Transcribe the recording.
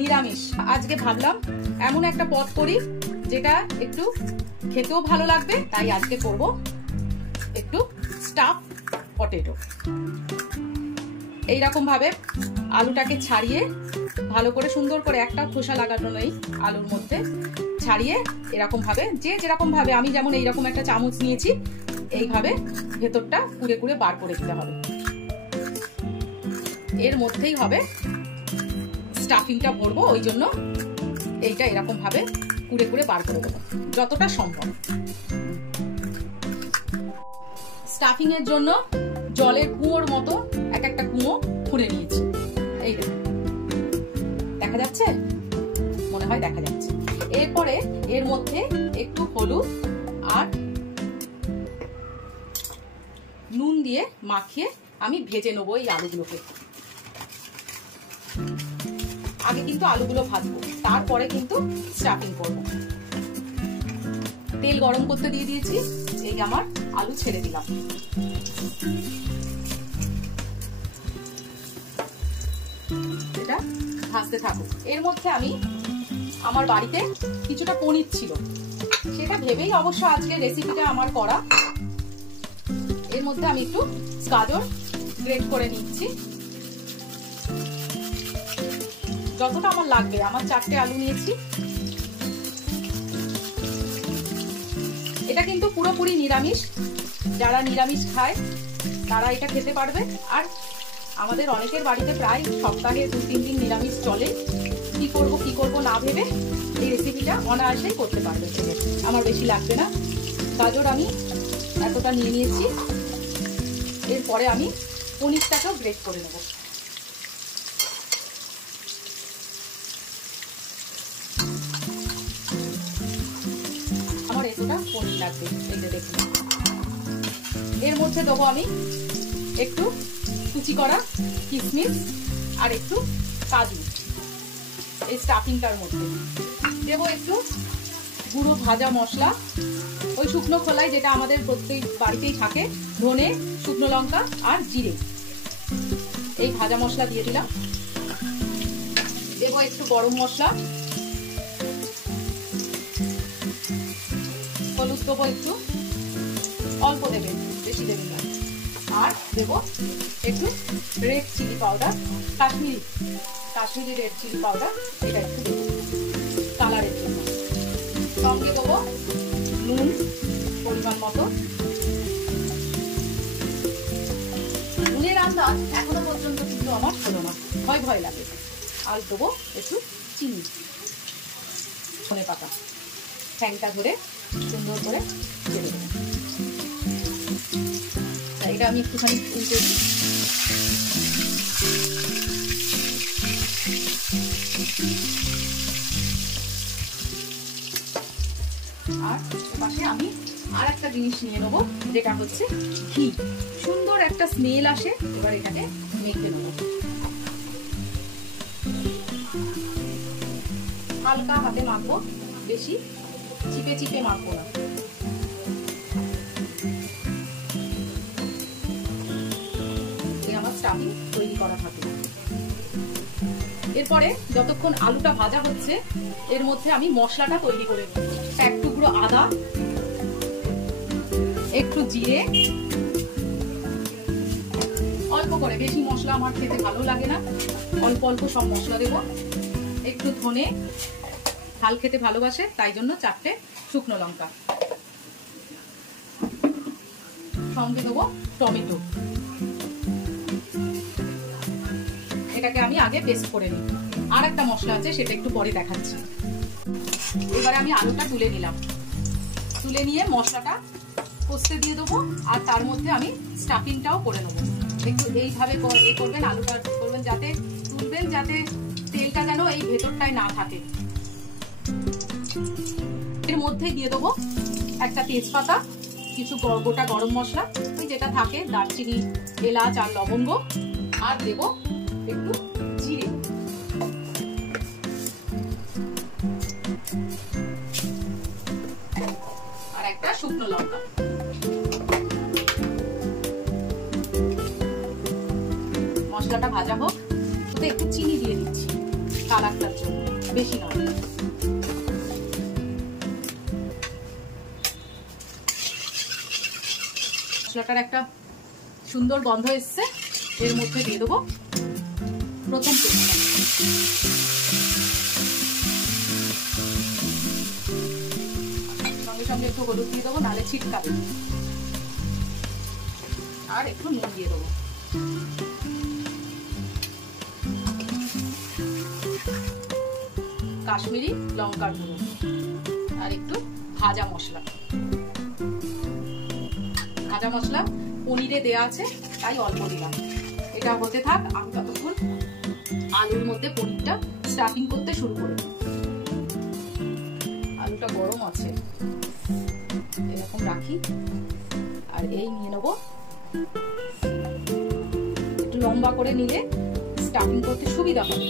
নিরামিষ। আজকে ভাবলাম এমন একটা পদ করি যেটা একটু খেতেও ভালো লাগবে, তাই আজকে করব একটু স্টাফ পটেটো। এইরকম ভাবে আলুটাকে ছাড়িয়ে ভালো করে সুন্দর করে, একটা খোসা লাগানো নেই আলুর মধ্যে, ছাড়িয়ে এরকম ভাবে, যে যেরকম ভাবে, আমি যেমন এইরকম একটা চামচ নিয়েছি, এইভাবে ভেতরটা কুড়ে কুড়ে বার করে দিতে হবে। এর মধ্যেই হবে স্টাফিংটা ভরবো, ওই জন্য এইটা এরকম ভাবে কুড়ে কুড়ে বার করে দেবো যতটা সম্ভব। স্টাফিং এর জন্য জলের কুয়োর মতো এক একটা কুয়ো খুঁড়ে নিয়েছি। এই দেখা যাচ্ছে, মনে হয় দেখা যাচ্ছে। এরপরে এর মধ্যে একটু হলুদ আর নুন দিয়ে মাখিয়ে আমি ভেজে নেবো এই আলুগুলোকে। আগে কিন্তু আলুগুলো ভাজবো, তারপরে কিন্তু স্টাফিং করবো। তেল গরম করতে দিয়ে দিয়েছি, এই আমার আলু ছেড়ে দিলাম। এটা ভাজতে থাকুক। এর মধ্যে আমি, আমার বাড়িতে কিছুটা পনির ছিল, সেটা ভেবেই অবশ্য আজকে রেসিপিটা আমার করা। এর মধ্যে আমি একটু গাজর গ্রেট করে নিচ্ছি, যতটা আমার লাগবে। আমার 4টে আলু নিয়েছি। এটা কিন্তু পুরোপুরি নিরামিষ, যারা নিরামিষ খায় তারা এটা খেতে পারবে। আর আমাদের অনেকের বাড়িতে প্রায় সপ্তাহে 2-3 দিন নিরামিষ চলে। কি করব না ভেবে এই রেসিপিটা অনায়াসেই করতে পারবে। আমার বেশি লাগবে না। গাজর আমি এতটা নিয়ে নিয়েছি। এরপরে আমি পনিরটাকেও গ্রেট করে নেব। আমার এতটা পনির লাগবে, এইটা দেখুন। এর মধ্যে দেবো আমি একটু কুচি করা কিশমিশ আর একটু কাজু। এই স্টাফিংটার মধ্যে দেবো একটু গুঁড়ো ভাজা মশলা, ওই শুকনো খোলায় যেটা আমাদের প্রত্যেক বাড়িতেই থাকে, ধনে, শুকনো লঙ্কা আর জিরে। এই ভাজা মশলা দিয়ে দিলাম। দেবো একটু গরম মশলা, হলুদ দেবো একটু, অল্প দেবেন, বেশি দেবেন না। আর দেবো একটু red chilli powder, Kashmiri red chilli powder, এটা একটু দেবো কালারের জন্য। সঙ্গে দেবো নুন পরিমাণ মতো। নুনের আন্দাজ এখনো পর্যন্ত কিন্তু আমার হলো না, ভয় লাগে। আর দেবো একটু চিনি, ধনে পাতা, ঠ্যাংটা ধরে সুন্দর করে ছেড়ে দেবো। এটা আমি একটুখানি উল্টে দিই। আর পাশে আমি আর একটা জিনিস নিয়ে নেবো, যেটা হচ্ছে ঘি। সুন্দর একটা স্মেল আসে। এবার এটাকে মেখে নেবো, হালকা হাতে মাখবো, বেশি চিপে চিপে মাখবো না। আমার স্টাফিং তৈরি করা থাকে। এরপরে যতক্ষণ আলুটা ভাজা হচ্ছে, এর মধ্যে আমি মশলাটা তৈরি করে নেব। এক টুকরো আদা, একটু জিরে, অল্প করে, বেশি মশলা আমার খেতে ভালো লাগে না, অল্প অল্প সব মশলা দেব। একটু ধনে, ঝাল খেতে ভালোবাসে তাই জন্য 4টে শুকনো লঙ্কা। সঙ্গে দেবো টমেটো। এটাকে আমি আগে পেস্ট করে নিই। আর একটা মশলা আছে, সেটা একটু পরে দেখাচ্ছি। এবারে আমি আলুটা তুলে নিলাম। তুলে নিয়ে মশলাটা কষতে দিয়ে দেবো, আর তার মধ্যে আমি স্টাফিংটাও করে নেবো। একটু এইভাবে করবেন, আলুটা করবেন যাতে, তুলবেন যাতে তেলটা যেন এই ভেতরটায় না থাকে। এর মধ্যে দিয়ে দেবো একটা তেজপাতা, কিছু গোটা গরম মশলা, যেটা থাকে, দারচিনি, এলাচ আর লবঙ্গ, আর দেবো একটু জিরে। আর একটা শুকনো লঙ্কা। মশলাটা ভাজা হোক, একটু চিনি দিয়ে দিচ্ছি, কালারটার জন্য, বেশি নয়। মশলাটার একটা সুন্দর গন্ধ এসছে। এর মধ্যে দিয়ে দেবো প্রথম পেস্টটা। সঙ্গে সঙ্গে একটু হলুদ দিয়ে দেবো, নাহলে ছিটকাবে। আর একটু নুন দিয়ে দেবো। কাশ্মীরি লঙ্কার গুঁড়ো আর একটু ভাজা মশলা। ভাজা মশলা পনিরে দেয়া আছে, তাই অল্প দিলাম। এটা হতে থাক, আমি ততক্ষণ আলুর মধ্যে পনিরটা স্টাফিং করতে শুরু করে। আলুটা গরম আছে, এরকম রাখি। আর এই নিয়ে নেবো, একটু লম্বা করে নিলে স্টাফিং করতে সুবিধা হবে।